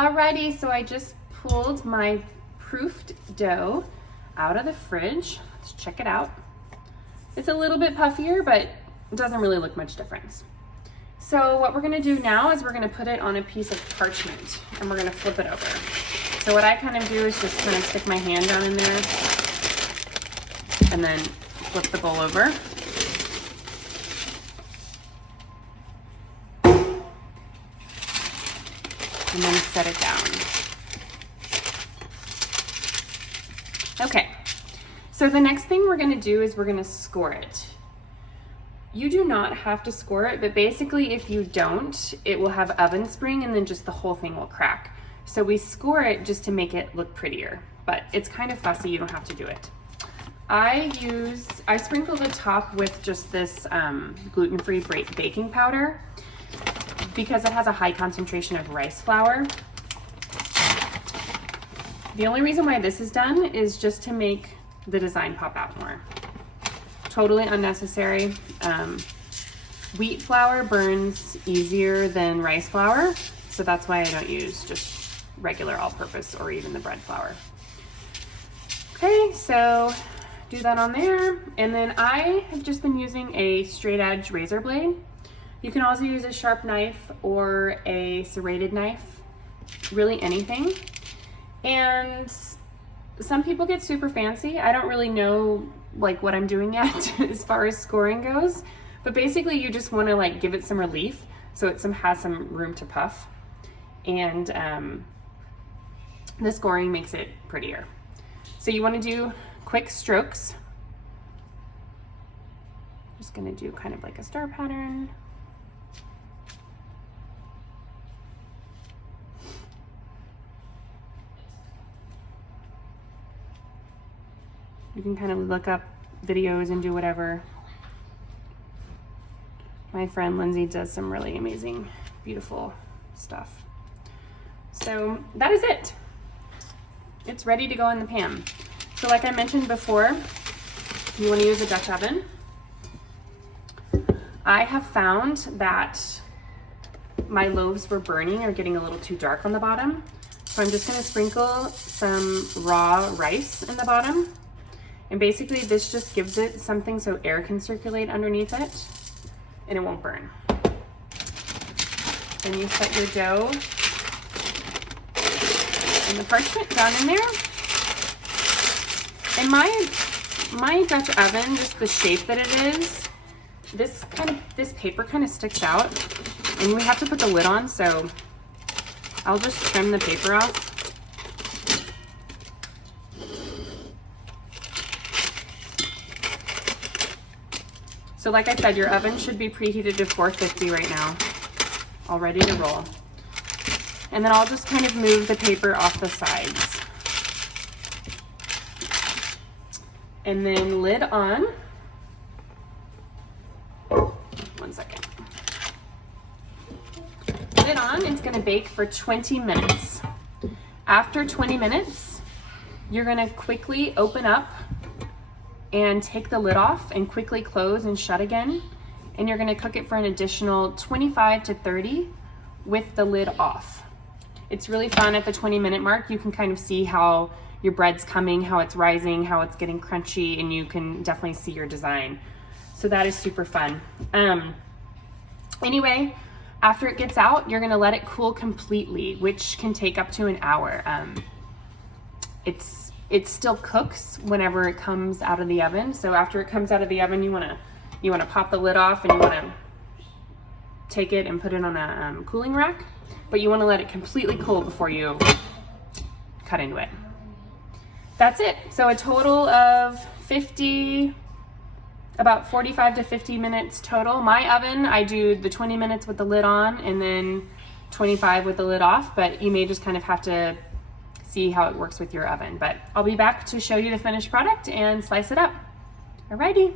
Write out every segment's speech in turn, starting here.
Alrighty, so I just pulled my proofed dough out of the fridge. Let's check it out. It's a little bit puffier, but it doesn't really look much difference. So what we're gonna do now is we're gonna put it on a piece of parchment and we're gonna flip it over. So what I kind of do is just kind of stick my hand down in there and then flip the bowl over. And then set it down. Okay, so the next thing we're gonna do is we're gonna score it. You do not have to score it, but basically if you don't, it will have oven spring and then just the whole thing will crack. So we score it just to make it look prettier, but it's kind of fussy, you don't have to do it. I sprinkle the top with just this gluten-free baking powder because it has a high concentration of rice flour. The only reason why this is done is just to make the design pop out more. Totally unnecessary. Wheat flour burns easier than rice flour, so that's why I don't use just regular all-purpose or even the bread flour. Okay, so do that on there. And then I have just been using a straight edge razor blade. You can also use a sharp knife or a serrated knife, really anything. And some people get super fancy. I don't really know like what I'm doing yet as far as scoring goes, but basically you just want to like give it some relief so it has some room to puff, and the scoring makes it prettier. So you want to do quick strokes. Just going to do kind of like a star pattern. You can kind of look up videos and do whatever. My friend Lindsay does some really amazing, beautiful stuff. So that is it. It's ready to go in the pan. So like I mentioned before, you want to use a Dutch oven. I have found that my loaves were burning or getting a little too dark on the bottom. So I'm just going to sprinkle some raw rice in the bottom. And basically this just gives it something so air can circulate underneath it and it won't burn. Then you set your dough in the parchment down in there. And my Dutch oven, just the shape that it is, this paper kind of sticks out and we have to put the lid on, so I'll just trim the paper off. So like I said, your oven should be preheated to 450 right now, all ready to roll. And then I'll just kind of move the paper off the sides. And then lid on. One second. Lid on, it's gonna bake for 20 minutes. After 20 minutes, you're gonna quickly open up and take the lid off and quickly close and shut again. And you're gonna cook it for an additional 25 to 30 with the lid off. It's really fun at the 20-minute mark. You can kind of see how your bread's coming, how it's rising, how it's getting crunchy, and you can definitely see your design. So that is super fun. Anyway, after it gets out, you're gonna let it cool completely, which can take up to an hour. It still cooks whenever it comes out of the oven. So after it comes out of the oven, you wanna pop the lid off and you wanna take it and put it on a cooling rack, but you wanna let it completely cool before you cut into it. That's it. So a total of about 45 to 50 minutes total. My oven, I do the 20 minutes with the lid on and then 25 with the lid off, but you may just kind of have to see how it works with your oven. But I'll be back to show you the finished product and slice it up. Alrighty.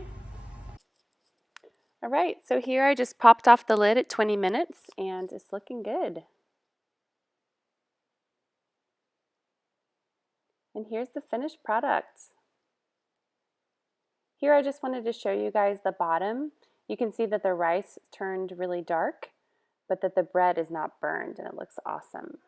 All right, so here I just popped off the lid at 20 minutes and it's looking good. And here's the finished product. Here I just wanted to show you guys the bottom. You can see that the rice turned really dark, but that the bread is not burned and it looks awesome.